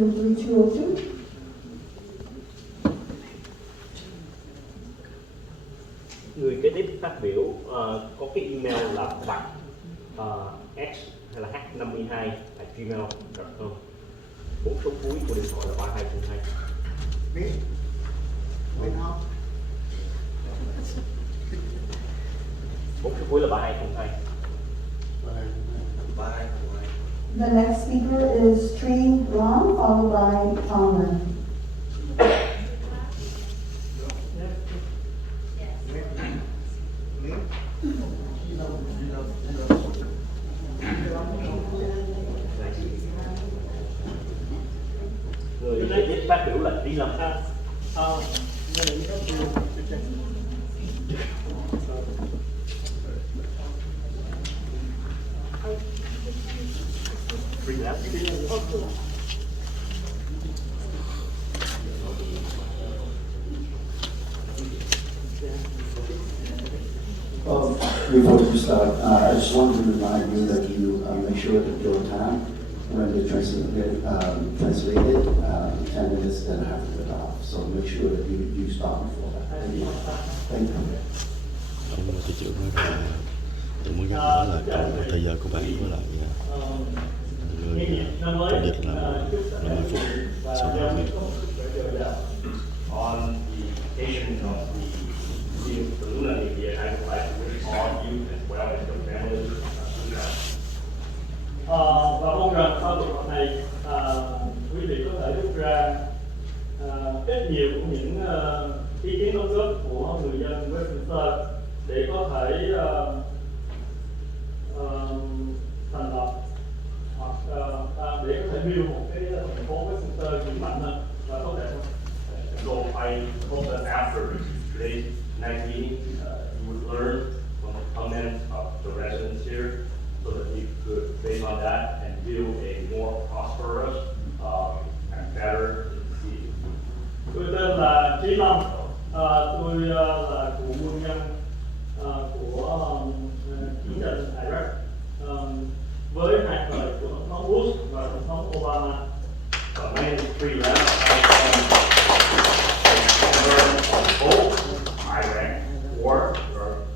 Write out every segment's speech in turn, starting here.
202. Người kế tiếp phát biểu có cái email là bạch x hay là h52@gmail.com. 4 số cuối của điện thoại là 3202. Biết không? 4 số cuối là 3202. The next speaker is Tree Long, followed by Palmer. Người kế tiếp phát biểu là Trí Lâm. Before you start, I just wanted to remind you that you make sure that your time when they translated 10 minutes and a half to the off. So make sure that you stop before that. Thank you. Thank you. Ông thị trưởng nói rằng tôi muốn nhắc nhở là còn thời giờ của bạn với lại người công việc là 50 phút sau đó việc. On the occasion of the meeting for Luna Media, I would like to wish all of you as well as your families và mong rằng sau cuộc họp này quý vị có thể rút ra ít nhiều của những ý kiến đóng góp của người dân Westminster để có thể thành lập hoặc để có thể build một cái thành phố Westminster vững mạnh hơn và tốt đẹp hơn. So I hope that after today's night meeting, you would learn from the comments of the residents here, so that you could, based on that, and build a more prosperous and better city. Tôi tên là Trí Long, tôi là cựu quân nhân của chiến tranh Iraq với hai thời của tổng thống Bush và tổng thống Obama. My name is Tree Lam. On both Iraq war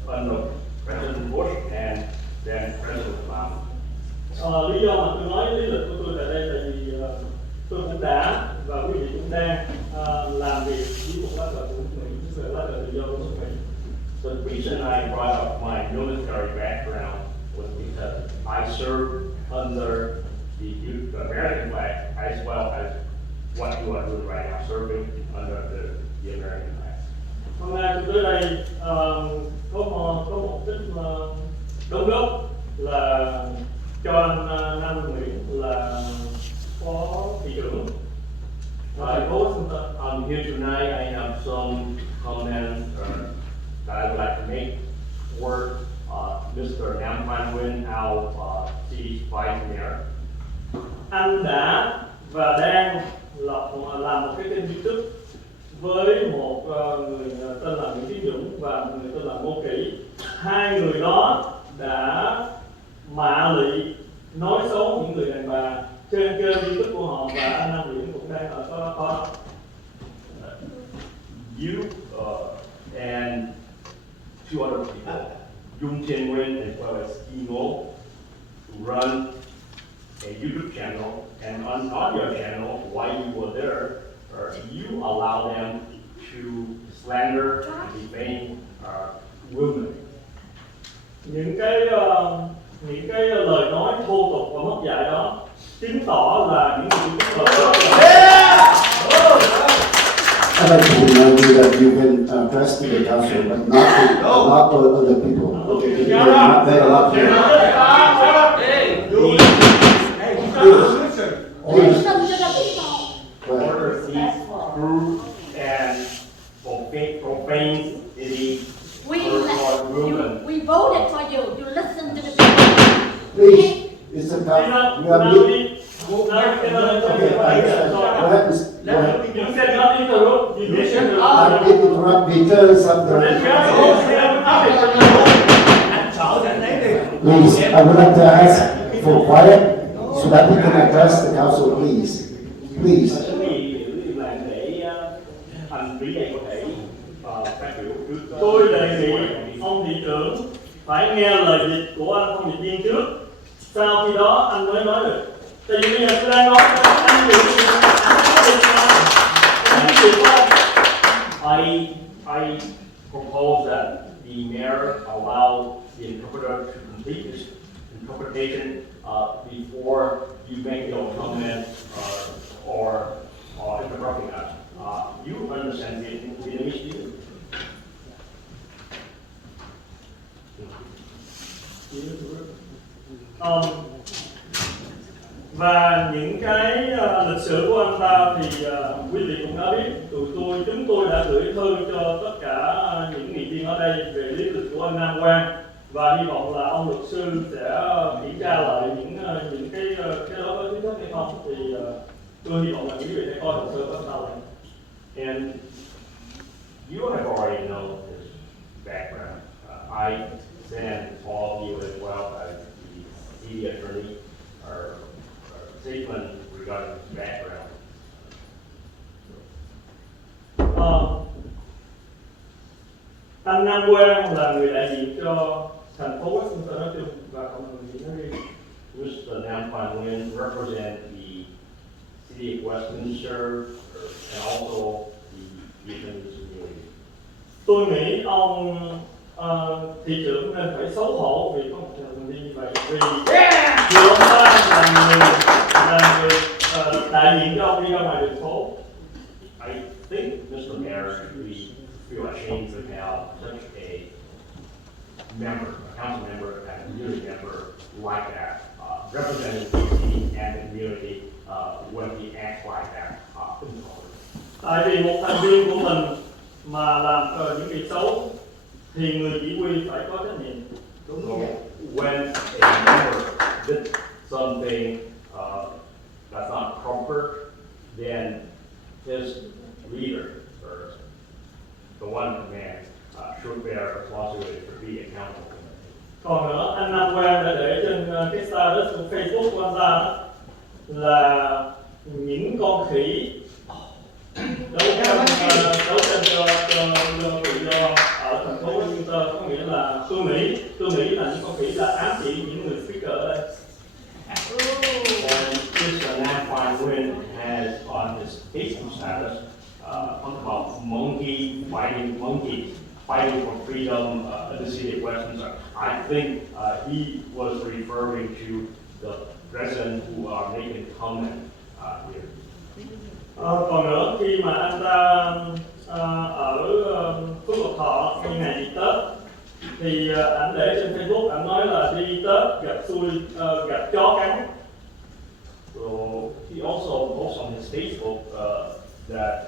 under President Bush and then President Obama. Lý do mà tôi nói lý lịch của tôi tại đây là vì tôi cũng đã và quý vị cũng đang làm việc với một lá cờ của Mỹ, về lá cờ tự do của nước Mỹ. So the reason I brought up my military background was because I served under the American flag as well as what you are doing right now, serving under the American flag. Hôm nay tôi tới đây có một chút đóng góp là cho anh Nam Nguyễn là phó thị trưởng thành phố Washington. Here tonight I have some comments that I would like to make for Mr. Nam Quan, our city's vice mayor. Anh đã và đang làm một cái kênh YouTube với một người tên là Nguyễn Tiến Dũng và một người tên là Ngô Kỷ. Hai người đó đã mạ lị nói xấu những người đàn bà trên kênh YouTube của họ, và anh Nam Nguyễn cũng đang ở có. You and two other people, Dung Thiên Nguyen as well as Emo, run a YouTube channel, and on your channel, while you were there, you allow them to slander and defame women. Những cái lời nói thô tục và mất dạy đó chứng tỏ là những người I'd like to remind you that you can address to the council, but not to other people. Okay, you're not there allowed to. Please. Order these rude and profane city women. We voted for you. You listen to the people. Please, it's a council. You are meeting. Okay, I understand. Go ahead, Mr. Go ahead. You said not interrupt. You didn't I did interrupt because of the... Please, I would like to ask for quiet so that we can address the council, please. Please. Xin quý vị giữ im lặng để anh Trí đây có thể phát biểu trước. Tôi đề nghị ông thị trưởng phải nghe lời dịch của anh thông dịch viên trước. Sau khi đó anh mới nói được. Tại vì bây giờ tôi đang nói anh hiểu gì I propose that the mayor allow the interpreter to complete his interpretation before you make your comment or interrupting us. You understand Vietnamese, do you? Và những cái lịch sử của anh ta thì quý vị cũng đã biết, chúng tôi đã gửi thư cho tất cả những nghị viên ở đây về lý lịch của anh Nam Quan, và hy vọng là ông luật sư sẽ kiểm tra lại những cái đó có chính thức hay không, thì tôi hy vọng là quý vị sẽ coi hồ sơ của anh ta lại. And you have already know his background. I sent all of you as well as the city attorney or statement regarding his background. Anh Nam Quan là người đại diện cho thành phố Westminster nói chung và cộng đồng Việt nói riêng. Mr. Nam Quan represent the city of Westminster and also the Vietnamese community. Tôi nghĩ ông thị trưởng nên phải xấu hổ vì có một thành viên như vậy, vì ông ta là người đại diện cho ông đi ra ngoài đường phố. I think Mr. Mayor should feel ashamed to have such a member, a council member, and a community member like that, representing the city and the community when he acts like that in public. Tại vì một thành viên của mình mà làm những việc xấu thì người chỉ huy phải có trách nhiệm. So when a member did something that's not proper, then his leader or the one in command should bear responsibility for being accountable. Còn nữa, anh Nam Quan đã để trên cái status của Facebook của anh ta đó, là những con khỉ đấu tranh cho tự do ở thành phố Westminster, có nghĩa là tôi nghĩ là những con khỉ là ám chỉ những người speaker ở đây. And Mr. Nam Quan has on his Facebook status talked about monkeys fighting for freedom in the city of Westminster. I think he was referring to the residents who are making comment here. Còn nữa, khi mà anh ta ở Phước Lộc Thọ như ngày đi Tết thì ảnh để trên Facebook, ảnh nói là đi Tết gặp chó cắn. So he also posts on his Facebook that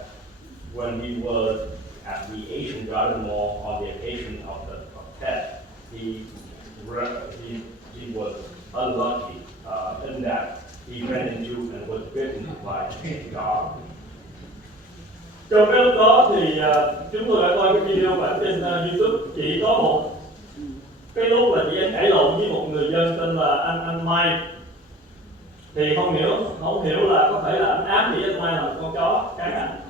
when he was at the Asian Garden Mall on the occasion of Tet, he was unlucky in that he ran into and was bitten by a dog. Trong cái lúc đó thì chúng tôi đã coi cái video của ảnh trên YouTube, chỉ có một cái lúc là chị em cãi lộn với một người dân tên là anh Mai, thì không hiểu là có thể là ảnh ám chỉ anh Mai là một con chó cắn ảnh.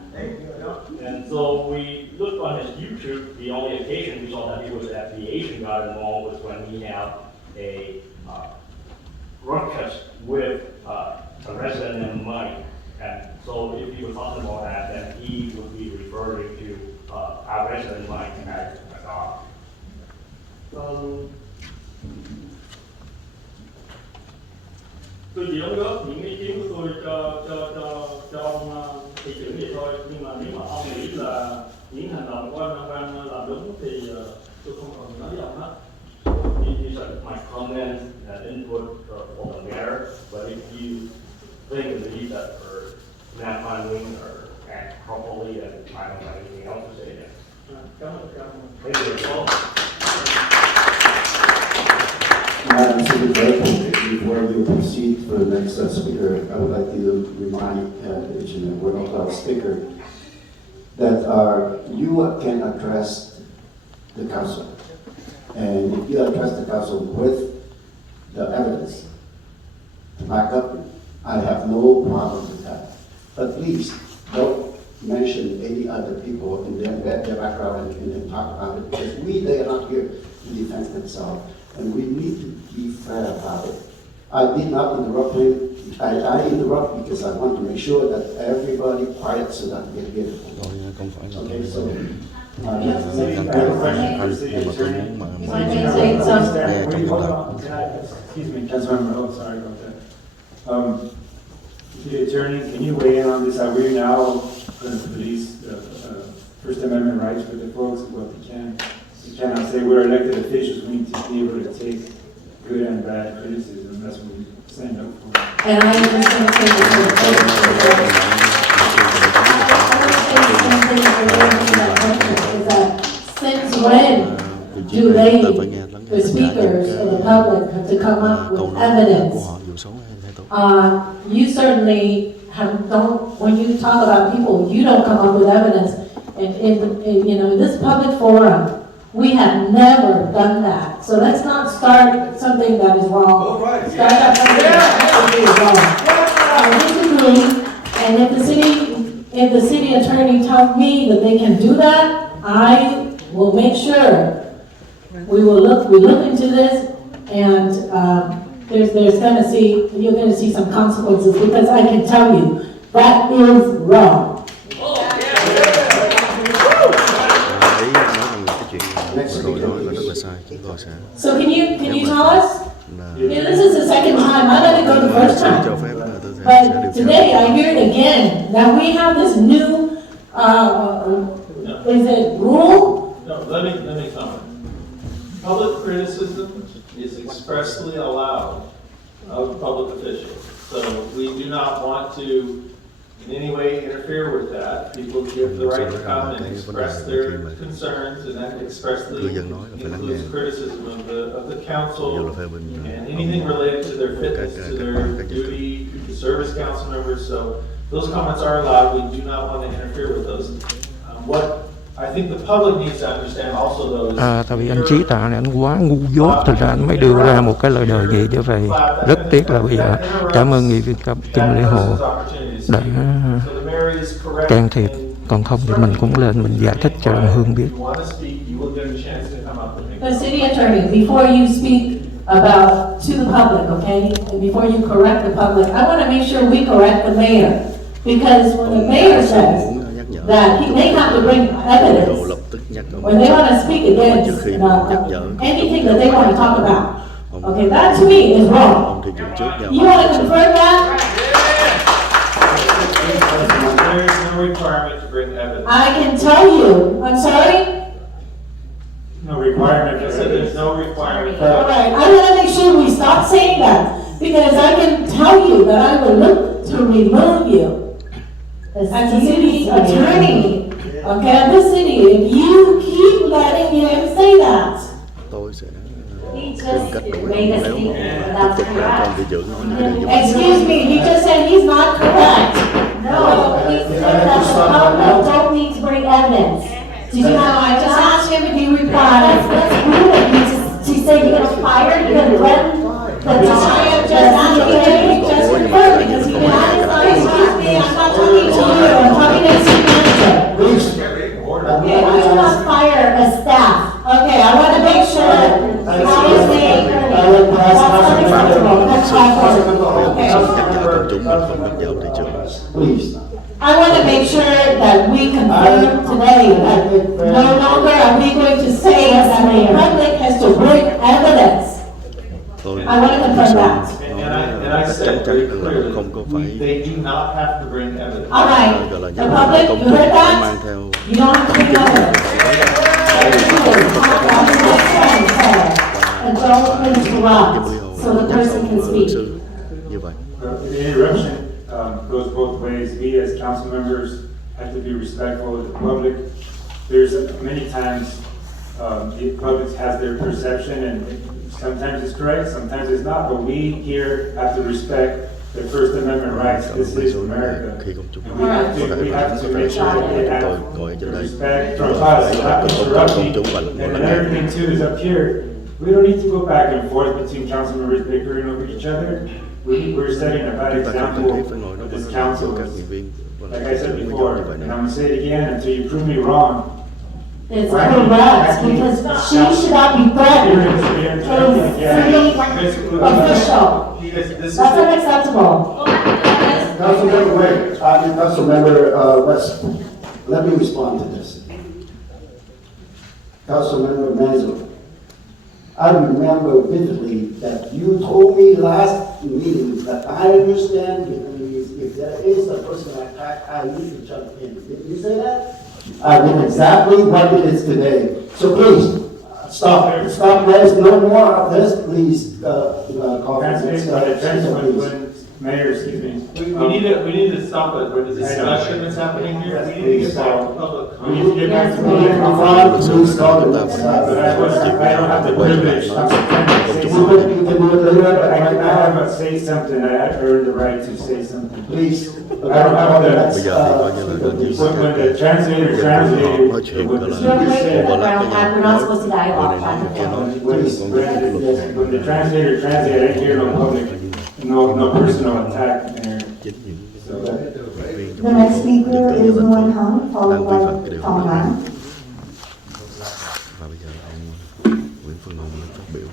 And so we looked on his YouTube. The only occasion we saw that he was at the Asian Garden Mall was when he had a ruckus with a resident named Mike. And so if he was talking about that, then he would be referring to our resident Mike as a dog. Tôi chỉ đóng góp những ý kiến của tôi cho ông thị trưởng vậy thôi, nhưng mà nếu mà ông nghĩ là những hành động của anh Nam Quan làm đúng thì tôi không còn nói với ông hết. These are my comments and input for the mayor, but if you think and believe that for Nam Quan or act properly, then I don't have anything else to say then. Cảm ơn. Thank you. Madam City Clerk, before you proceed for the next speaker, I would like to remind each and every one of our speaker that you can address the council. And if you address the council with the evidence to back up, I have no problem with that. please don't mention any other people and their background and talk about it, because they are not here to defend themselves, and we need to be fair about it. I did not interrupt him. I interrupt because I want to make sure that everybody quiet so that we can get it. Tôi không phải là Okay, so. anh, nhưng mà tôi muốn mà If I may say something. nghe trong Hold hợp on, can I, excuse me, Councilmember, oh, sorry about that. The attorney, can you weigh in on this? Are we now going to police the First Amendment rights for the folks? Well, we cannot say we're elected officials. We need to be able to take good and bad criticism. That's what we stand up for. And I was just going to say the same thing. Since when do they, the speakers or the public, have to come up câu with nói evidence? của họ dù xấu hay tốt. You certainly don't, when you talk about people, you don't come up with evidence. And in this public forum, we have never done that. So let's not start something that is wrong. Start up something that is wrong. I disagree, and if the city attorney tells me that they can do that, I will make sure we look into this, and you're gonna see some consequences, because I can tell you that is wrong. Ý nói rằng là cái chuyện vừa rồi là rất là sai, chúng tôi sẽ So can you tell us? là This is the second time. I let it go the first sẽ cho time. phép là tôi sẽ điều But tra. today I hear it again. Now we have this new, is it rule? No, let me comment. Public criticism is expressly allowed of public officials. So we do not want to in any way interfere with that. People give the right to come and express their concerns, and that expressly includes criticism of the council and anything related to their fitness, to their duty to serve as council members. So those comments are allowed. We do not want to interfere with those. What I think the public needs to understand also though is tại vì anh trí tạ này anh quá ngu dốt, thành ra anh mới đưa ra một cái lời đề nghị như vậy. Rất tiếc là bây giờ cảm ơn nghị viên Kim Lê Hồ đã can thiệp, còn không thì mình cũng lên mình giải thích cho đồng hương biết. The city attorney, before you speak about to the public, okay, and before you correct the public, I want to make sure we correct the mayor, because when the mayor says that they have to bring evidence when they want to speak against anything that they want to talk about. Okay, that to me is wrong. You want to confirm that? there is no requirement to bring evidence. I can tell you. I'm sorry? No requirement. I said there's no requirement. All right, I want to make sure we stop saying that, because I can tell you that I will look to remove you as a city attorney, okay, of the city, if you keep letting him say that. Tôi sẽ tìm cách đủ nếu tiếp tục làm con thị trưởng nói như vậy. Excuse me, he just said he's not correct. No, he said that the public don't need to bring evidence. Did you know, I just asked him if he replied. That's rude. She said you're gonna fire, you're gonna threaten the I am just asking him, just confirm, because he did not, excuse me, I'm not talking to you, I'm talking to the city manager. Okay, I will not fire a staff. Okay, I want to make sure, obviously, that's unacceptable, that's my fault. Bây giờ Okay. nhắc nhở công chúng mình không được giao thị trưởng. Please. I want to make sure that we confirm today that no longer are we going to say that the public has to bring evidence. Tôi I want to confirm that. And I chắc said chắn very rằng là clearly, không có phải they do not have to bring evidence. All right, gọi là the những public, công you chúng heard phải that? mang theo You don't have to bring evidence. And don't interrupt, so the person can speak. như vậy. The interruption goes both ways. We as council members have to be respectful of the public. There's many times the public has their perception, and sometimes it's correct, sometimes it's not, but we here have to respect the First Amendment rights. This is America. Khi công chúng And we have to make sure that they have tôi ngồi trên đây respect from us, not interrupting. And another thing too is up here, we don't need to go back and forth between council members bickering over each other. We're setting a bad chúng ta không cần example thiết phải ngồi nói but this council các is, nghị viên like I said before, and I'm gonna say it again until you prove me wrong. It's Right. correct, because she should not be threatened. A city official. That's unacceptable. Councilmember, wait, Councilmember West, let me respond to this. Councilmember Mazel, I remember vividly that you told me last meeting that I understand if there is a personal attack, I need to jump in. Did you say that? I did exactly what it is today. So please, stop, there's no more of this, please, Translate by the translate mayor, excuse me. We need to stop it, where the discussion that's happening here, we need to get back to public We need comment. to get back to the Please call the next but I don't have the privilege. I'm trying to say You something. can do it later, but I right can now, have a say something, I earned the right to say something. please. I don't have the- bây giờ thì coi như là gần như When the translator nói translated chuyện what gọi the là You're speaker breaking said, the ground, and we're not supposed to người dialogue này nói back người and kia forth. nói when the translator translated, I didn't hear no public, no personal attack there. chính những So, nghị viên The next speaker is Nguyen Hung, đang followed vi phạm by cái điều Tong luật Lan. và bây giờ ông Nguyễn Phương Hùng lên phát biểu.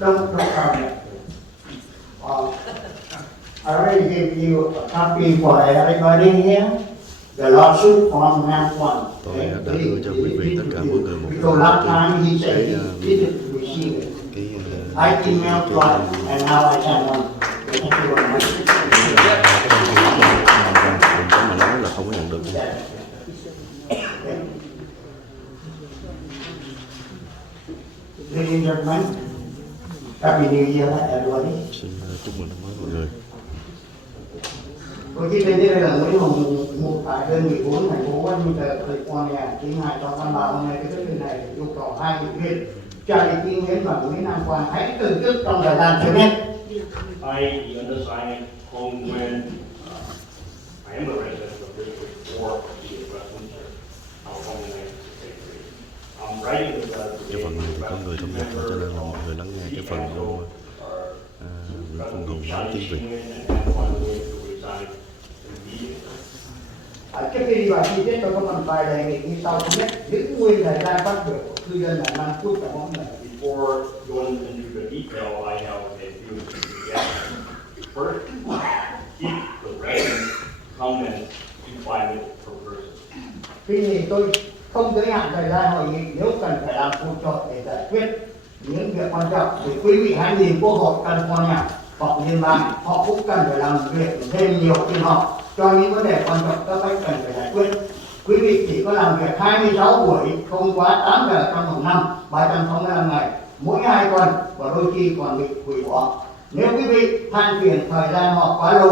Don't comment. I already gave you a copy for everybody here. The lawsuit from Nam Quan. Tôi đã đưa cho quý vị tất cả mọi người một So last time he cái said he didn't receive it. cái I emailed twice and now I sent one. Thank you very much. đừng có mà nói là không có nhận được. Ladies and gentlemen, Happy New Year everybody. Xin chúc mừng năm mới mọi người. Tôi chỉ tên đây là Nguyễn Hùng, một tại đơn vị 4 thành phố Westminster, California, ký hai trong văn bản hôm nay cái thư này yêu cầu hai nghị viên cho ý kiến hiến và Nguyễn Nam Quan hãy từ chức trong thời gian sớm nhất. I, the undersigned, Hong Nguyen, I am a resident of District 4 of the Westminster, California, 1963. I'm writing this letter Cái phần này thì có người thông dịch cho nên là mọi người lắng nghe cái phần của Nguyễn Phương Hùng nói tiếng Việt. Trước khi đi vào chi tiết tôi có một vài đề nghị như sau. Thứ nhất, giữ nguyên thời gian phát biểu của cư dân là 5 phút và mỗi người. Before going into the detail, I have a few suggestions. First, keep the resident comment to 5 minutes per person. Tuy nhiên tôi không giới hạn thời gian hội nghị nếu cần phải làm phụ trợ để giải quyết những việc quan trọng thì quý vị hãy nhìn Quốc hội California hoặc liên bang, họ cũng cần phải làm việc thêm nhiều phiên họp cho những vấn đề quan trọng các bách cần phải giải quyết. Quý vị chỉ có làm việc 26 buổi, không quá 8 giờ trong một năm, 365 ngày, mỗi 2 tuần và đôi khi còn bị hủy bỏ. Nếu quý vị than phiền thời gian họp quá lâu,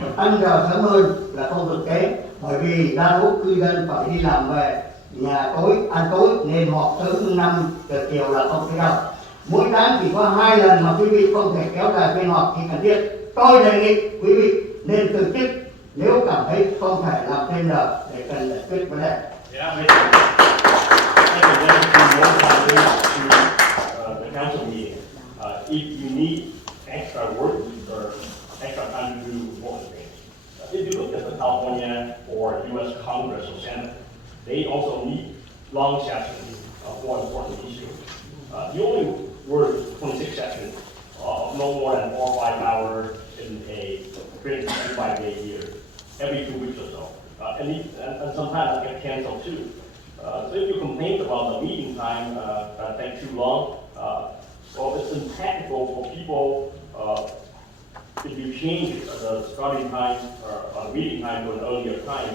và tăng giờ sớm hơn là không thực tế, bởi vì đa số cư dân phải đi làm về nhà tối, ăn tối nên họp sớm hơn 5 giờ chiều là không thể đâu. Mỗi tháng chỉ có 2 lần mà quý vị không thể kéo dài phiên họp khi cần thiết. Tôi đề nghị quý vị nên từ chức nếu cảm thấy không thể làm thêm giờ để cần giải quyết vấn đề. Yeah, maybe. I can more time to the council meeting. If you need extra work or extra time to do more things. If you look at the California or U.S. Congress or Senate, they also need long sessions for important issues. You only work 26 sessions, no more than 4 or 5 hours in a 365-day year, every 2 weeks or so. And sometimes I get canceled too. So if you complain about the meeting time that takes too long, well, it's impractical for people if you change the starting time or the meeting time to an earlier time.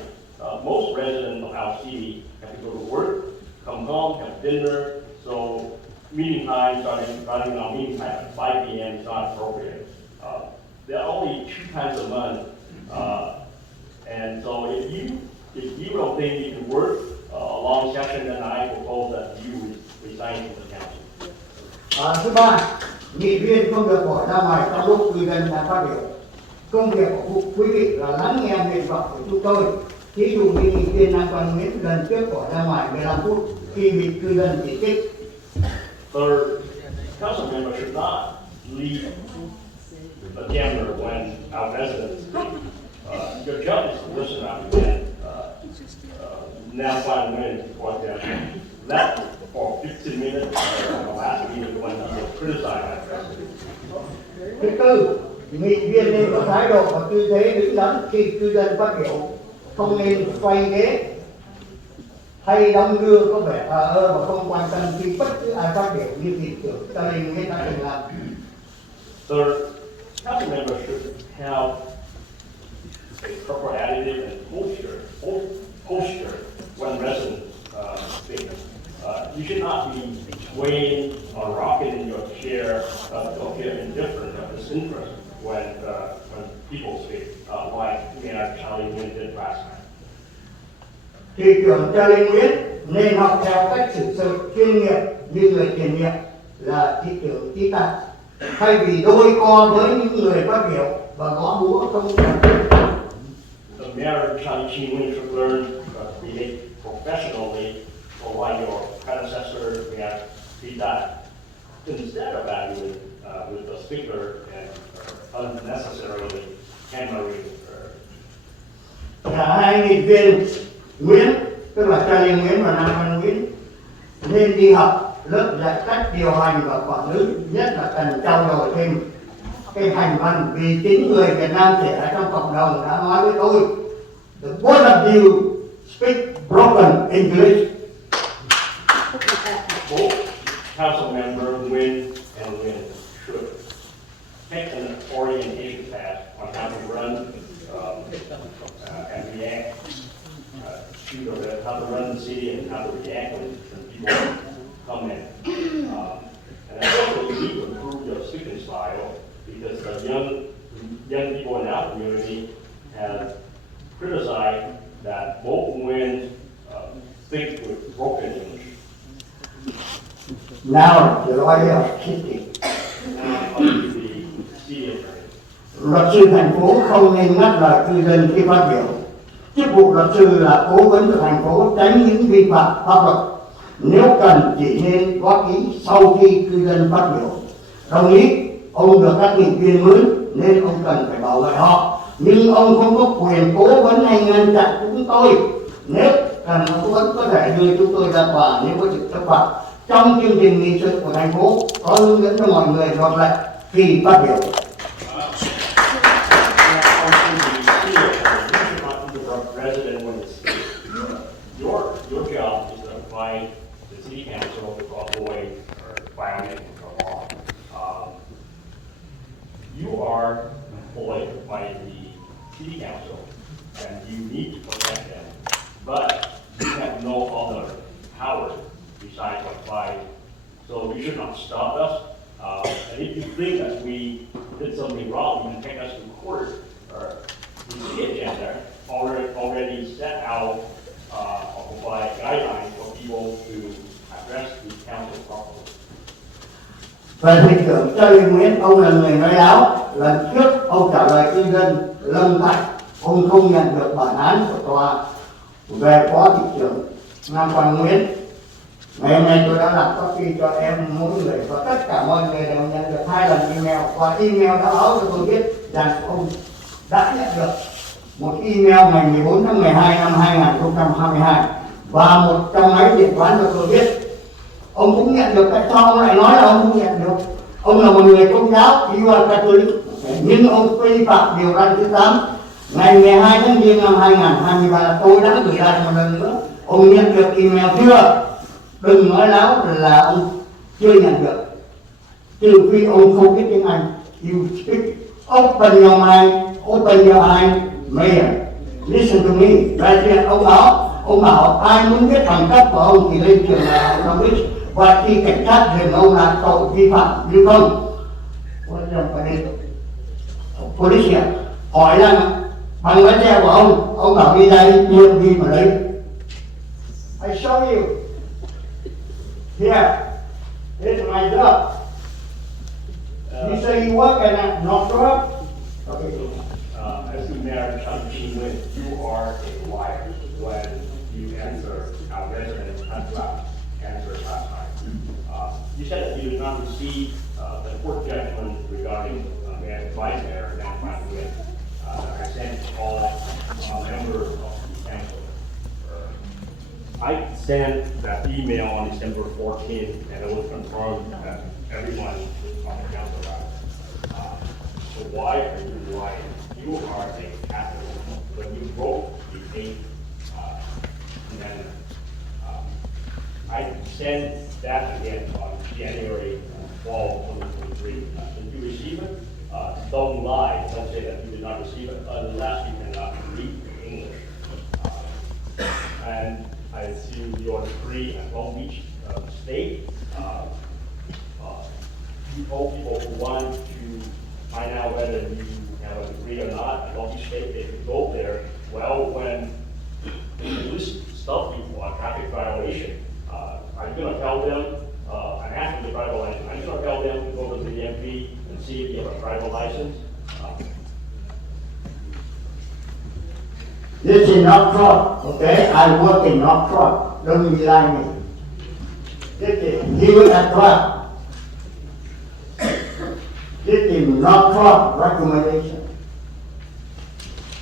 Most residents of our city have to go to work, come home, have dinner, so meeting time starting our meeting time at 5 p.m. is not appropriate. There are only 2 times a month, and so if you don't think you can work a long session, then I propose that you resign from the council. Thứ ba, nghị viên không được bỏ ra ngoài trong lúc cư dân đang phát biểu. Công việc của quý vị là lắng nghe nguyện vọng của chúng tôi Thí dụ như nghị viên Nam Quan Nguyễn lần trước bỏ ra ngoài 15 phút khi bị cư dân chỉ trích. Third, council members should not leave the chamber when our residents speak. Your job is to listen up and Nam Quan Nguyễn, for example, left for 15 minutes in the last meeting when he criticized our president. Thứ tư, nghị viên nên có thái độ và tư thế đứng đắn khi cư dân phát biểu, không nên xoay ghế hay đong đưa có vẻ thờ ơ và không quan tâm khi bất cứ ai phát biểu như thị trưởng Stalin hay đã từng làm. Third, council members should have a proper attitude and posture when residents speak. You should not be swaying or rocking in your chair to appear indifferent or disinterested when people speak, like Mayor Charlie Nguyen did last night. Thị trưởng Charlie Nguyễn nên học theo cách xử sự chuyên nghiệp như người tiền nhiệm là thị trưởng Chi Tạc, thay vì đôi co với những người phát biểu và gõ búa không cần thiết. The Mayor Charlie Nguyen should learn to behave professionally, or like your predecessor, Mayor Chi Tạc, instead of arguing with the speaker and unnecessarily hammering her. Cả hai nghị viên Nguyễn, tức là Charlie Nguyễn và Nam Quan Nguyễn, nên đi học lớp dạy cách điều hành và quản lý, nhất là cần trau dồi thêm cái hành văn, vì chính người Việt Nam trẻ ở trong cộng đồng đã nói với tôi, the both of you speak broken English. Both council member Nguyen and Nguyen should take an orientation class on how to run and react how to run the city and how to react when people come in. And also you need to improve your speaking style because the young people in our community have criticized that both Nguyen speak with broken English. Now the lawyer of city. Now the city attorney. Luật sư thành phố không nên ngắt lời cư dân khi phát biểu. Chức vụ luật sư là cố vấn của thành phố tránh những vi phạm pháp luật. Nếu cần chỉ nên góp ý sau khi cư dân phát biểu. Đồng ý, ông được các nghị viên mới nên ông cần phải bảo vệ họ. Nhưng ông không có quyền cố vấn hay ngăn chặn chúng tôi. Nếu cần cố vấn có thể đưa chúng tôi ra tòa nếu có sự chấp phạm. Trong chương trình nghị sự của thành phố có hướng dẫn cho mọi người luật lệ khi phát biểu. Your job is to advise the city council to avoid or violate the law. You are employed by the city council and you need to protect them, but you have no other power besides advice. So you should not stop us. And if you think that we did something wrong, you can take us to court or the city agenda already set out or provide guidelines for people to address the council properly. Về thị trưởng Charlie Nguyễn, ông là người nói láo. Lần trước ông trả lời cư dân Lâm Thạch, ông không nhận được bản án của tòa về phó thị trưởng Nam Quan Nguyễn. Ngày hôm nay tôi đã làm copy cho em mỗi người và tất cả mọi người đều nhận được 2 lần email, và email đã báo cho tôi biết rằng ông đã nhận được một email ngày 14 tháng 12 năm 2022 và một trong máy điện toán cho tôi biết. Ông cũng nhận được, tại sao ông lại nói là ông không nhận được? Ông là một người công giáo, you are Catholic, nhưng ông vi phạm điều răn thứ 8 ngày 12 tháng Giêng năm 2023. Tôi đã gửi lại một lần nữa. Ông nhận được email chưa? Đừng nói láo là ông chưa nhận được, trừ khi ông không biết tiếng Anh. You speak, open your mind, open your eyes, Mayor. Listen to me. Đại diện ông bảo ai muốn biết bằng cấp của ông thì lên trường đại học Cambridge, và khi cảnh sát dừng ông là tội vi phạm như không. Police hỏi rằng bằng lái xe của ông bảo đi đây nhiều gì mà lấy. I show you. Here, here's my job. You say you work and not work? Okay. As the mayor, Nguyen, you are a liar when you answer our resident answer last time. You said that you did not receive the court judgment regarding the vice mayor, Nam Quan. I sent all members of the council. I sent that email on December 14th, and it was confirmed that everyone on the council got it. So why are you lying? You are a Catholic. When you wrote the 8th amendment, I sent that again on January 12, 2023. Did you receive it? Don't lie. Don't say that you did not receive it unless you cannot read English. And I assume your degree at Long Beach State. You told people who want to find out whether you have a degree or not at Long Beach State, they could go there. Well, when police stop you for a traffic violation, are you going to tell them, and after the driver license, are you going to tell them to go to the DMV and see if you have a driver license? This is not fraud, okay? I work in not fraud. Don't rely me. This is given at fraud. This is not fraud recommendation.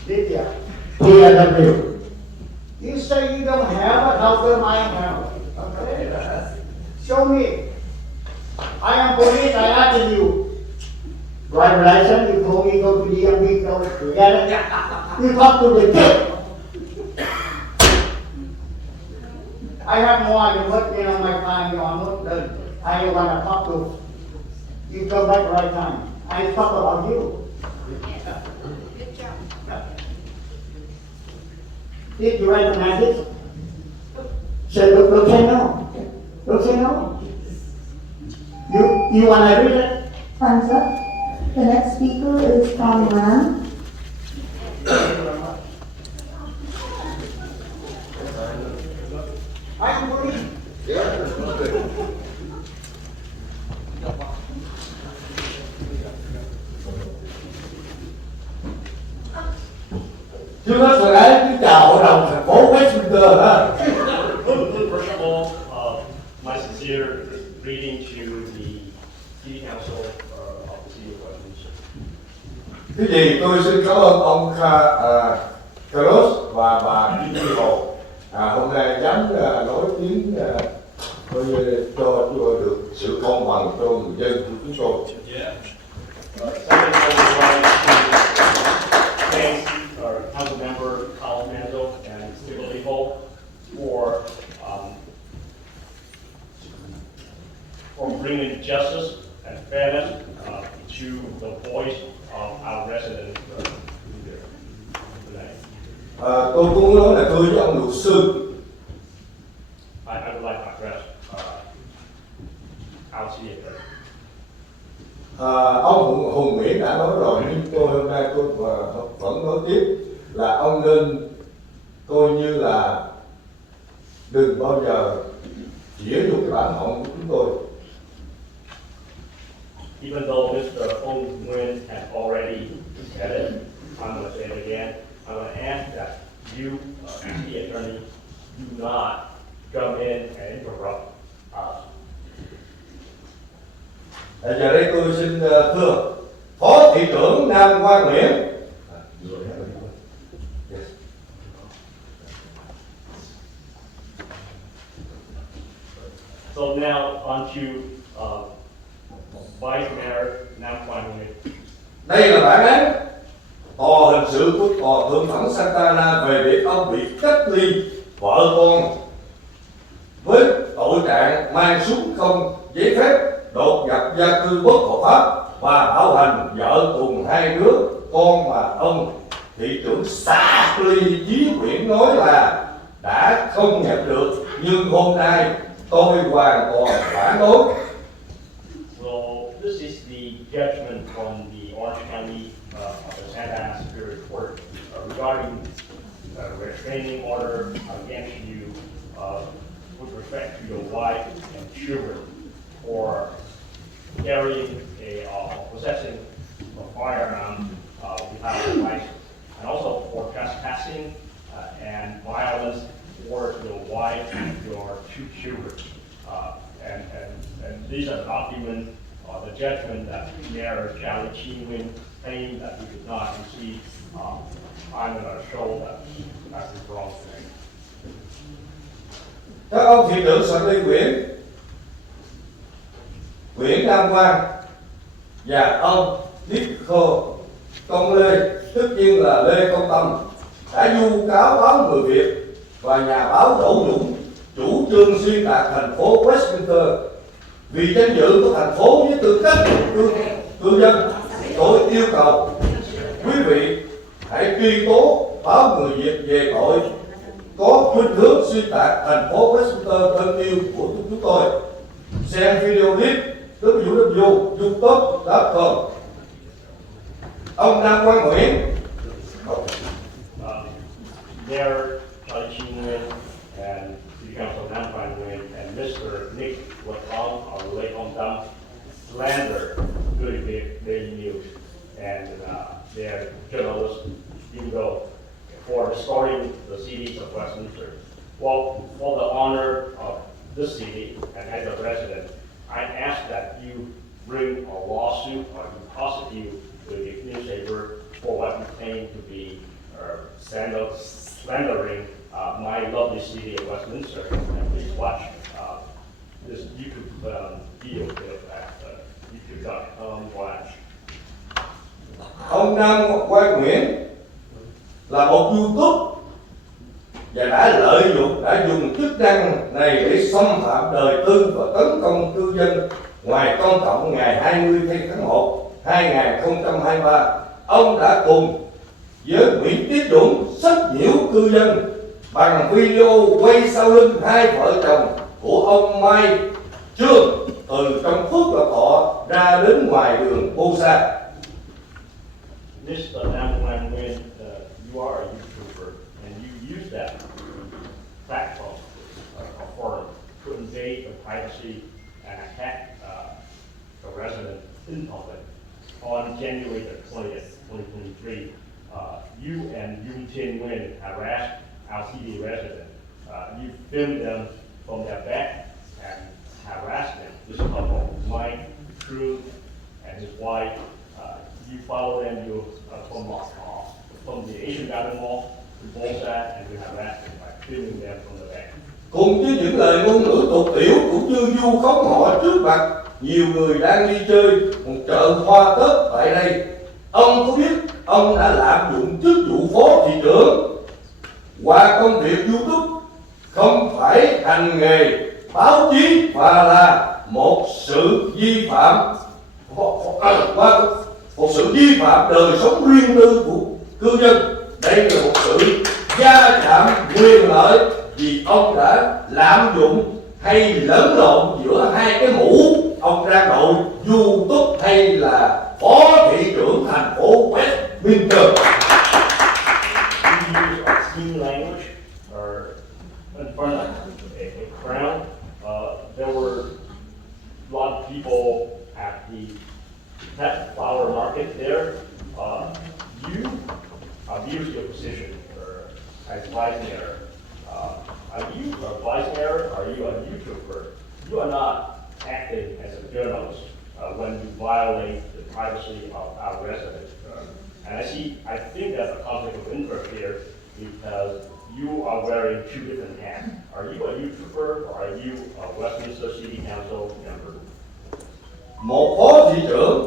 This is PLW. You say you don't have it, how come I have it? Okay? Show me. I am police, I ask you. Driver license, you told me go to DMV, go to get it. You talk to the kid. I have more than what you know my time you are not I want to talk to. You come back right time. I talk about you. Good job. Did you recognize it? Say, look, say no. Look, say no. You want to read it? Time's up. The next speaker is Nam Quan. I'm police. Trước hết rồi đấy, kính chào hội đồng thành phố Westminster đó. First of all, my sincere greeting to the City Council of the City of Westminster. Thế thì tôi xin cảm ơn ông Carlos và bà Kim Thị Hồ hôm nay dám nói tiếng coi như cho được sự công bằng cho người dân của chúng tôi. Thanks our council member Colin Manzo and Steve for bringing justice and fairness to the voice of our residents today. Tôi cũng muốn nói là tôi với ông luật sư. I would like to address our city attorney. Ông Hùng Mỹ đã nói rồi, nhưng tôi hôm nay tôi vẫn nói tiếp là ông nên coi như là đừng bao giờ chĩa vô cái bản họng của chúng tôi. Even though Mr. Ong Nguyen has already said it, I'm going to say it again. I'm going to ask that you, the attorney, do not come in and interrupt us. Giờ đây tôi xin thưa Phó Thị trưởng Nam Quan Nguyễn. So now on to Vice Mayor Nam Quan. Đây là bản án tòa hình sự của tòa thượng thẩm Santa Ana về việc ông bị cách ly vợ con với tội trạng mang súng không giấy phép, đột nhập gia cư bất hợp pháp và bạo hành vợ cùng hai đứa con mà ông thị trưởng xã Ly Chí Nguyễn nói là đã không nhận được, nhưng hôm nay tôi hoàn toàn phản đối. So this is the judgment from the Orange County of the Santa Ana Superior Court regarding restraining order against you with respect to your wife and children for carrying possessing a firearm without a license, and also for trespassing harassing and violence for your wife and your 2 children. And these are documents or the judgment that Mayor Charlie Chi Nguyen claimed that he did not receive. I'm going to show that is wrong thing. Các ông thị trưởng Sở Lý Nguyễn Nam Quan và ông Nico Công Lê, tất nhiên là Lê Công Tâm, đã vu cáo báo Người Việt và nhà báo Đỗ Dũng chủ trương xuyên tạc thành phố Westminster vì danh dự của thành phố với tư cách cư dân. Tôi yêu cầu quý vị hãy truy tố báo Người Việt về tội có khuynh hướng xuyên tạc thành phố Westminster thân yêu của chúng tôi. Xem video clip www.youtube.com. Ông Nam Quan Nguyễn. Mayor Charlie Chi Nguyen and City Council Nam Quan Nguyen and Mr. Nick Watong or Lê Công Tâm slander Người Việt Daily News and their journalists, even though for restoring the cities of Westminster. Well, for the honor of this city and as a resident, I ask that you bring a lawsuit or you prosecute the newspaper for what you claim to be slandering my lovely city of Westminster. And please watch this YouTube video at youtube.com/. Ông Nam Quan Nguyễn là một YouTube và đã dùng chức năng này để xâm phạm đời tư và tấn công cư dân ngoài công cộng ngày 20 tháng 1 2023. Ông đã cùng với Nguyễn Tiến Dũng sách nhiễu cư dân bằng video quay sau lưng hai vợ chồng của ông Mai Trương từ trong Phước Lộc Thọ ra đến ngoài đường Bolsa. Mr. Nam Quan Nguyen, you are a YouTuber and you use that platform or forum to invade the privacy and attack the resident in public. On January the 20th, 2023, you and Yoon Tin Nguyen harassed our city residents. You filmed them from their back and harassed them. This couple, Mike, True, and his wife, you follow them from the Asian Garden Mall to Bolsa and you harass them by filming them from the back. Cùng với những lời ngôn ngữ tục tiểu cũng như vu khống họ trước mặt nhiều người đang đi chơi một chợ hoa Tết tại đây. Ông có biết ông đã lạm dụng chức vụ phó thị trưởng qua công việc YouTube không phải hành nghề báo chí và là một sự vi phạm đời sống riêng tư của cư dân. Đây là một sự gia chạm quyền lợi vì ông đã lạm dụng hay lẫn lộn giữa hai cái mũ ông đang đội YouTube hay là phó thị trưởng thành phố Westminster. You use obscene language or in front of a crowd. There were a lot of people at the pet flower market there. You abuse your position as vice mayor. Are you a vice mayor or are you a YouTuber? You are not acting as a journalist when you violate the privacy of our residents. And I think there's a conflict of interest here because you are wearing 2 different hats. Are you a YouTuber or are you a Westminster City Council member? Một phó thị trưởng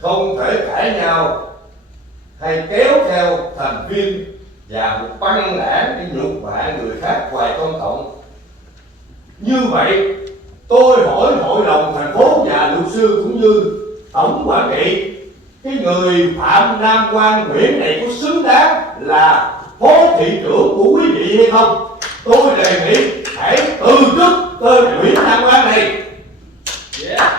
không thể cãi nhau hay kéo theo thành viên và một băng đảng để nhục mạ người khác ngoài công cộng. Như vậy, tôi hỏi hội đồng thành phố và luật sư cũng như tổng quản trị, cái người Phạm Nam Quan Nguyễn này có xứng đáng là phó thị trưởng của quý vị hay không? Tôi đề nghị hãy từ chức tên Nguyễn Nam Quan này. Yeah.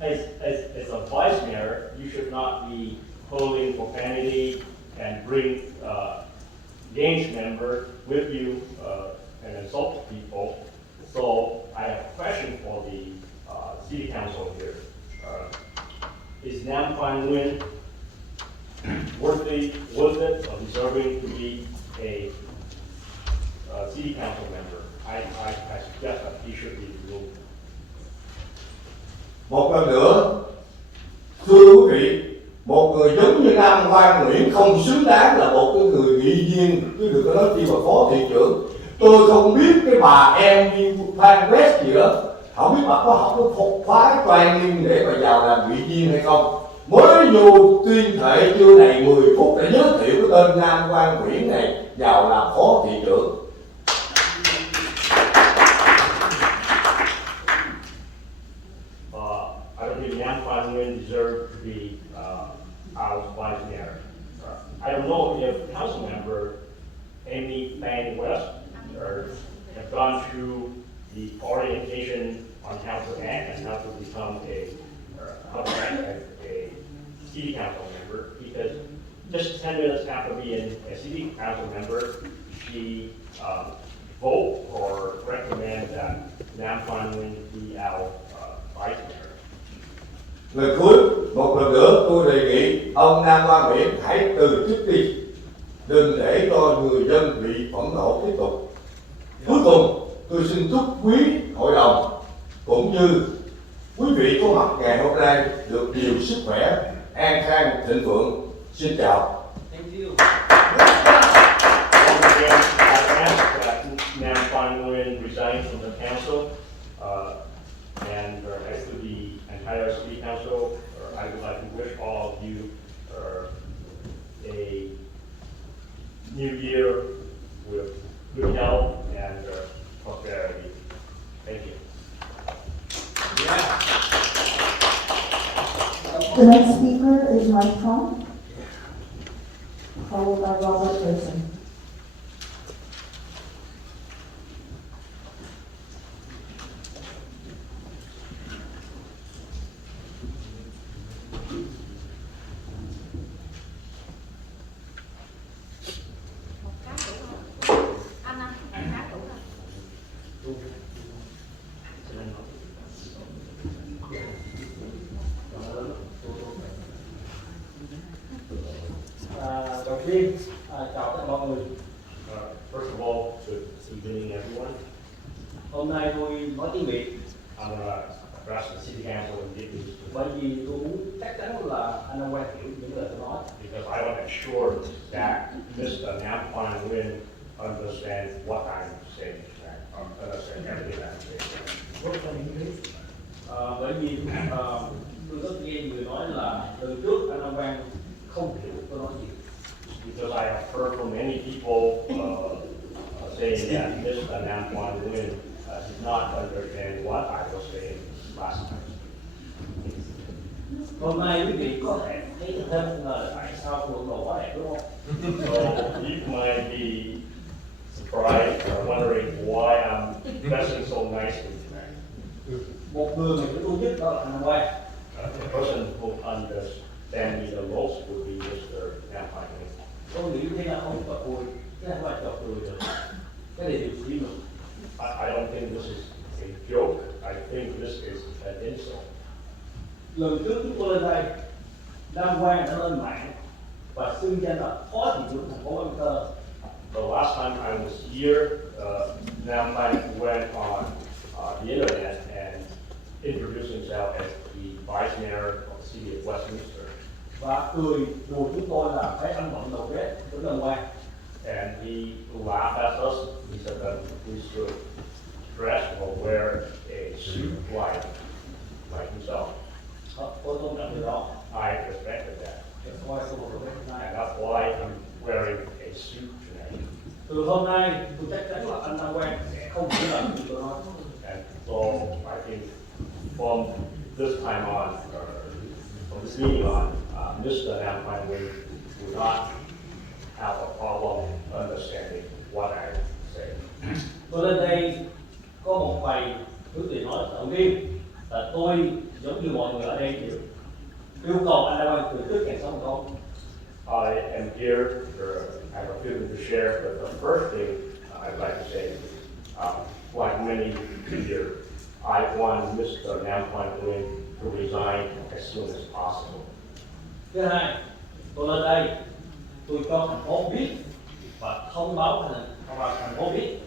As a vice mayor, you should not be holding profanity and bring games member with you and insult people. So I have a question for the city council here. Is Nam Quan worth it or deserving to be a city council member? I suggest that he should be removed. Một lần nữa, thưa quý vị, một người giống như Nam Quan Nguyễn không xứng đáng là một cái người nghị viên, chứ đừng có nói chi mà phó thị trưởng. Tôi không biết cái bà em như Phan West gì đó, không biết bà có học cái phục phái toàn niên để mà vào làm nghị viên hay không. Mới vô tuyên thệ chưa đầy 10 phút để giới thiệu cái tên Nam Quan Nguyễn này vào làm phó thị trưởng. I don't think Nam Quan deserves to be our vice mayor. I don't know if council member Amy Fan West have gone through the orientation on how to act and how to become how to act as a city council member, because just 10 minutes after being a city council member, she vote or recommend that Nam Quan be our vice mayor. Lời cuối, một lần nữa tôi đề nghị ông Nam Quan Nguyễn hãy từ chức đi, đừng để cho người dân bị phẫn nộ tiếp tục. Cuối cùng, tôi xin chúc quý hội đồng cũng như quý vị có mặt ngày hôm nay được nhiều sức khỏe, an khang, thịnh vượng. Xin chào. Thank you. Once again, I ask that Nam Quan resign from the council, and as to the entire city council, I would like to wish all of you a new year with good health and prosperity. Thank you. The next speaker is Nam Quan, followed by Robert Wilson. Một cái đủ không? Anh một cái đủ không? Đầu tiên chào tất cả mọi người. First of all, good evening, everyone. Hôm nay tôi nói tiếng Việt I'm going to address the city council in Vietnamese bởi vì tôi muốn chắc chắn là anh Nam Quan hiểu những lời tôi nói. because I want to ensure that Mr. Nam Quan understands what I'm saying, understand everything I'm saying. Bởi vì tôi rất nghe người nói là từ trước anh Nam Quan không hiểu tôi nói gì. Because I have heard from many people saying that Mr. Nam Quan did not understand what I was saying last time. Hôm nay quý vị có thể thấy thêm là tại sao tôi đồ quá đẹp đúng không? So you might be surprised or wondering why I'm dressing so nicely tonight. Một người mà tôi nhất đó là anh Nam Quan. The person who understands me the most would be Mr. Nam Quan. Tôi nghĩ thế là không có vui, thế không phải chọc cười được. Cái này điều gì mà? I don't think this is a joke. I think this is an insult. Lần trước chúng tôi lên đây, Nam Quan đã lên mạng và xưng danh là phó thị trưởng thành phố Westminster. The last time I was here, Nam Quan went on the internet and introduced himself as the vice mayor of the city of Westminster. Và cười đùa chúng tôi là phải ăn bận đầu vét với Nam Quan. And he laughed at us. He said that we should dress or wear a suit like himself. Tôi tôn trọng điều đó. I respected that. That's why tôiบอกvới And that's why I'm wearing a suit tonight. Từ hôm nay tôi chắc chắn là anh Nam Quan sẽ không chỉ làm như tôi nói. And so I think from this time on, or from this meeting on, Mr. Nam Quan will not have a problem understanding what I say. Tôi lên đây có một vài thứ để nói. Đầu tiên là tôi giống như mọi người ở đây đều yêu cầu anh Nam Quan từ trước càng sớm không. I am here, I have a few things to share, but the first thing I'd like to say, like many here, I want Mr. Nam Quan to resign as soon as possible. Thứ hai, tôi lên đây, tôi cho thành phố biết và thông báo thành phố biết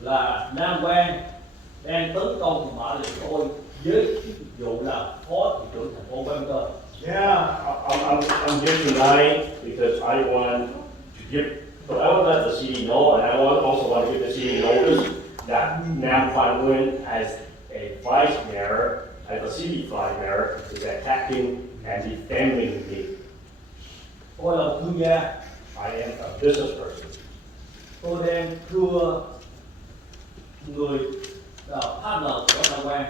là Nam Quan đang tấn công mã lệnh tôi với chức vụ là phó thị trưởng thành phố Westminster. Yeah, I'm here tonight because I want to give, but I want to let the city know, and I also want to give the city notice that Nam Quan Nguyen as a vice mayor, as a city vice mayor, is attacking and defaming me. Tôi là một thương gia, I am a business person. tôi đang thưa người partner của Nam Quan.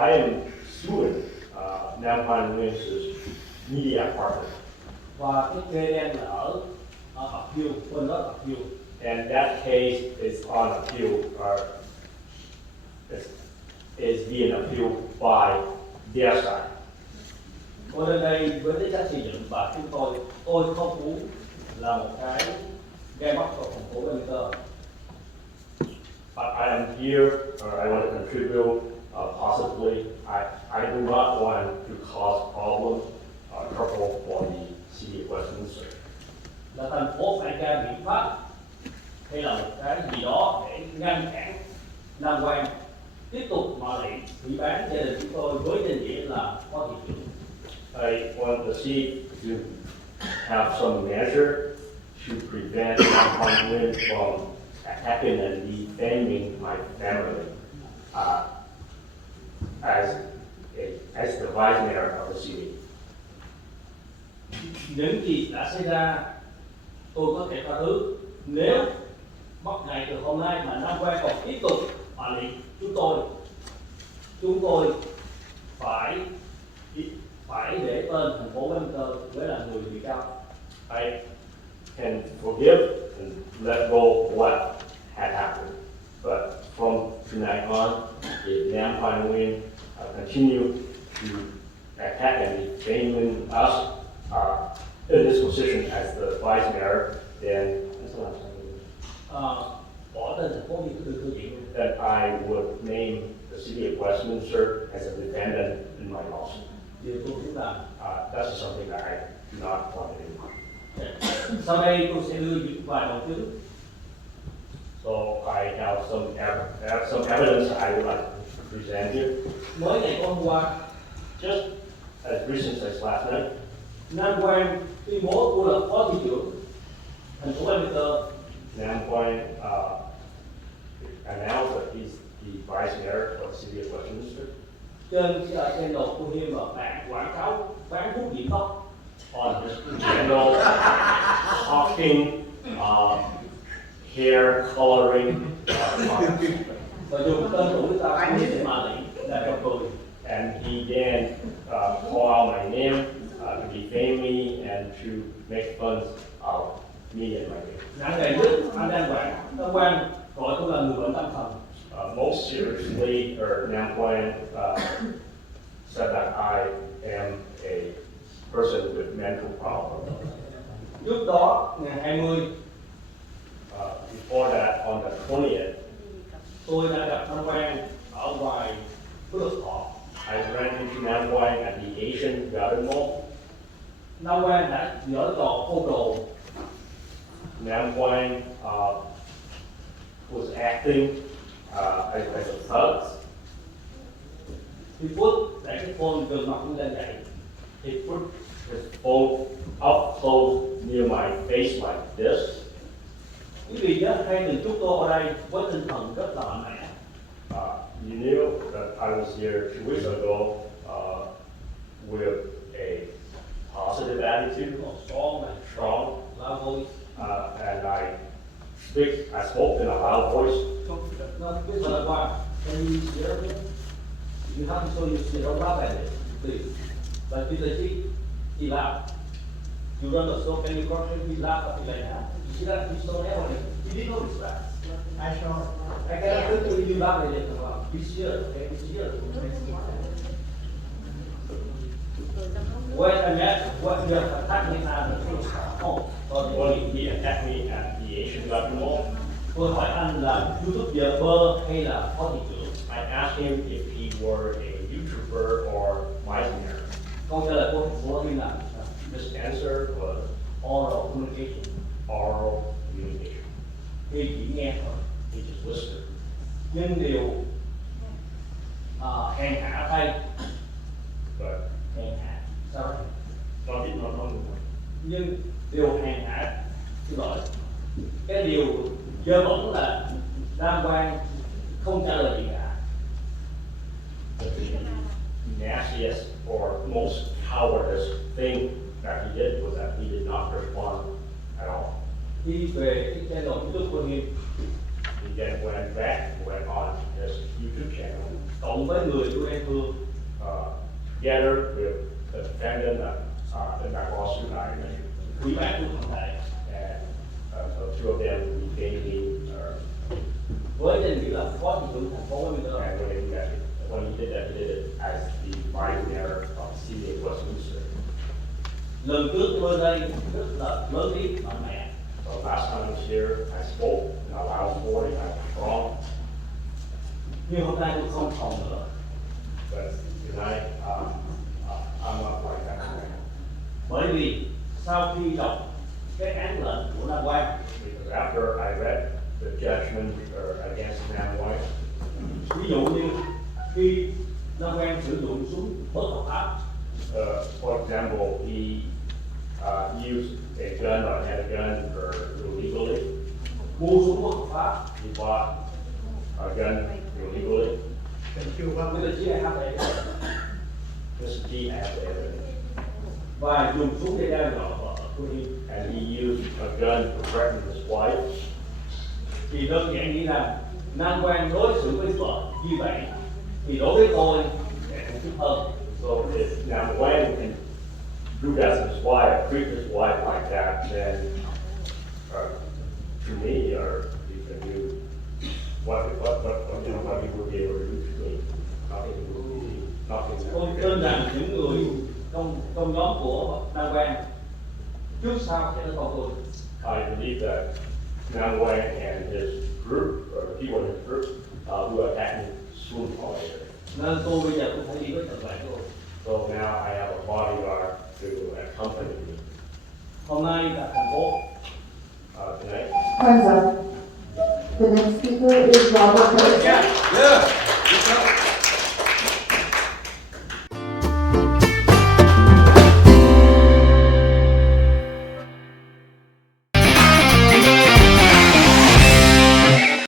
I am suing Nam Quan Nguyen's media partner. Và cái kê đang là ở appeal, bên đó appeal. And that case is on appeal, or is being appealed by their side. Tôi lên đây với tính chất xây dựng và tôi không muốn là một cái gai mắt của thành phố Westminster. But I am here, or I want to contribute, possibly. I do not want to cause problem, trouble for the city of Westminster. Là thành phố phải ra biện pháp hay là một cái gì đó để ngăn cản Nam Quan tiếp tục mà lại hủy bán gia đình chúng tôi với danh nghĩa là phó thị trưởng. I want the city to have some measure to prevent Nam Quan Nguyen from attacking and defaming my family as the vice mayor of the city. Những gì đã xảy ra tôi có thể tha thứ nếu bắt ngày từ hôm nay mà Nam Quan còn tiếp tục mà liệt chúng tôi phải để tên thành phố Westminster với là người bị cáo. I can forgive and let go what had happened, but from tonight on, if Nam Quan Nguyen continue to attack and defame us in this position as the vice mayor, then Bỏ tên thành phố như thư viện. then I would name the city of Westminster as a defendant in my lawsuit. Điều tôi muốn làm. That's something that I do not want to do. Sau đây tôi sẽ đưa những vài bằng chứng. So I have some evidence I would like to present here. Mới ngày hôm qua, Just as recent as last night, Nam Quan tuyên bố tôi là phó thị trưởng thành phố Westminster. Nam Quan announced that he's the vice mayor of the city of Westminster. Trên cái channel của him mà bạn quảng cáo bán thuốc diệt tóc. On his channel, talking, hair coloring, Và dùng tên của người ta để mà lại trò cười. and he then call out my name to defame me and to make fun of me and my name. Nặng nề nhất, anh Nam Quan gọi tôi là người bệnh tâm thần. Most seriously, Nam Quan said that I am a person with mental problems. Trước đó, ngày 20, Before that, on the 20th, tôi đã gặp Nam Quan ở ngoài Phước Lộc Thọ. I ran into Nam Quan at the Asian Garden Mall. Nam Quan đã dở trò côn đồ. Nam Quan was acting as a thug. He put để cái phone gần mặt tôi lên vậy. He put his phone up close near my face like this. Quý vị nhớ hay từng chúc tôi ở đây với tinh thần rất là mạnh mẽ. You knew that I was here 2 weeks ago with a positive attitude, Strong and strong, loud voice. and I spoke in a loud voice. Nó biết là qua. Can you share with me? You have to show you share don't laugh at it, please. But please, he laughed. You run the show, can you correct me? He laughed at me like that. You see that? He's so happy. He didn't notice that. I saw. I cannot tell you laugh at it. Be sure, okay? Be sure. Wait a minute. What you have attacked me at When he attacked me at the Asian Garden Mall, Tôi hỏi anh là YouTuber hay là phó thị trưởng? I asked him if he were a YouTuber or Meisner. Câu trả lời của thành phố Vinh là His answer was oral communication. oral communication. Khi chỉ nghe thôi. He just whispered. Nhưng điều hèn hạ thay. But Hèn hạ. Sao đó? not Nhưng điều hèn hạ, xin lỗi, cái điều dơ bẩn là Nam Quan không trả lời gì cả. the nastiest or most cowardice thing that he did was that he did not respond at all. Đi về cái channel YouTube của Hiệp He then went back and went on his YouTube channel, cộng với người của em Phương gathered with the defendant in that lawsuit I mentioned. ủy ban của thằng Đại And so two of them became với danh nghĩa là phó thị trưởng thành phố Westminster. and when he did that, he did it as the vice mayor of the city of Westminster. Lần trước tôi đây rất là lớn tiếng mạnh mẽ. So last time I was here, I spoke in a loud voice, I was strong, Nhưng hôm nay tôi không phòng nữa. but tonight I'm not like that. Bởi vì sau khi đọc cái án lệnh của Nam Quan, Because after I read the judgment against Nam Quan, ví dụ như khi Nam Quan sử dụng súng bất hợp pháp, for example, he used a gun or had a gun illegally. mua súng bất hợp pháp, He bought a gun illegally. người ta chỉ have a Mr. G had the evidence. và dùng súng để đe dọa vợ của Hiệp. And he used a gun to threaten his wife. Thì đơn giản nghĩ rằng Nam Quan đối xử với vợ như vậy thì đối với tôi sẽ khủng khiếp hơn. So if Nam Quan can do that to his wife, treat his wife like that, then to me, or he can do what he would be able to do to me. Nothing. Tôi tin rằng những người trong nhóm của Nam Quan trước sau sẽ có tôi. I believe that Nam Quan and his group, or the people in his group, who attacked me soon followed. Nên tôi bây giờ cũng phải đi với trận bạn tôi. So now I have a bodyguard to accompany me Hôm nay tại thành phố tonight. Time's up. The next speaker is Robert. Yeah.